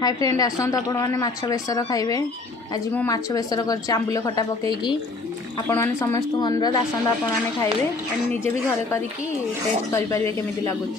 Hi friend आसतु आपण मैंने माछ बेसर खाइबे। आज मु माछ बेसर कर आंबुल खटा पकईकी आपण मैंने समस्त अनुरोध आसतु आपण मैंने खाइबे एंड निजे भी घरे करके टेस्ट करें केमी लगुच।